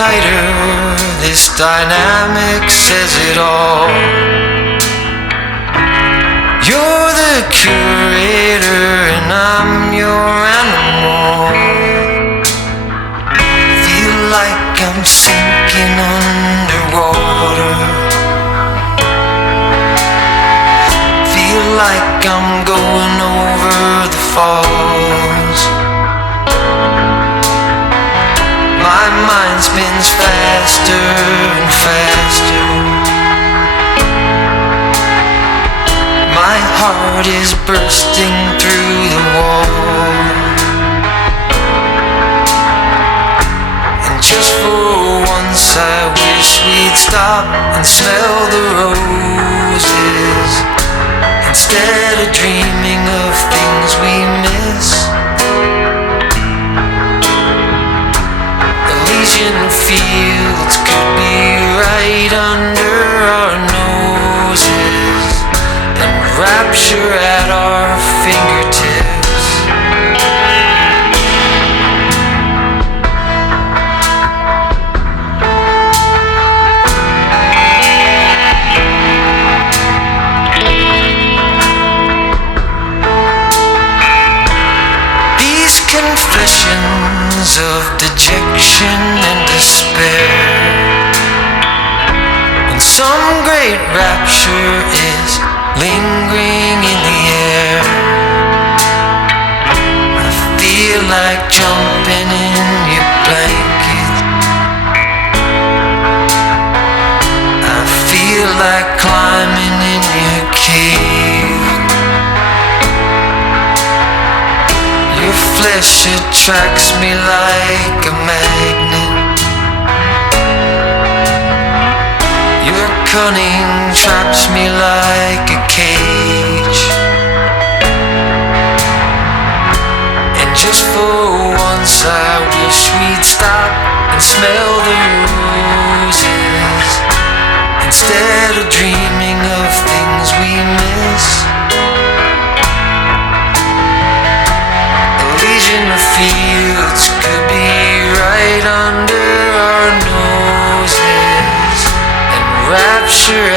tighter, this dynamic says it all. You're the curator and I'm your animal. Feel like I'm sinking underwater. Feel like I'm going over the falls. My mind spins faster and faster. My heart is bursting through the wall. And just for once I wish we'd stop and smell the roses, instead of dreaming of things we miss. Elysian fields could be right under our noses, and rapture at our fingertips. These confessions of dejection and despair, when some great rapture is lingering in the air, I feel like jumping in your blanket. I feel like climbing in your cave. Your flesh attracts me like a magnet. Your cunning traps me like a cage. And just for once I wish we'd stop and smell the roses, instead of dreaming of things we miss. Elysian fields could be right under our noses, and rapture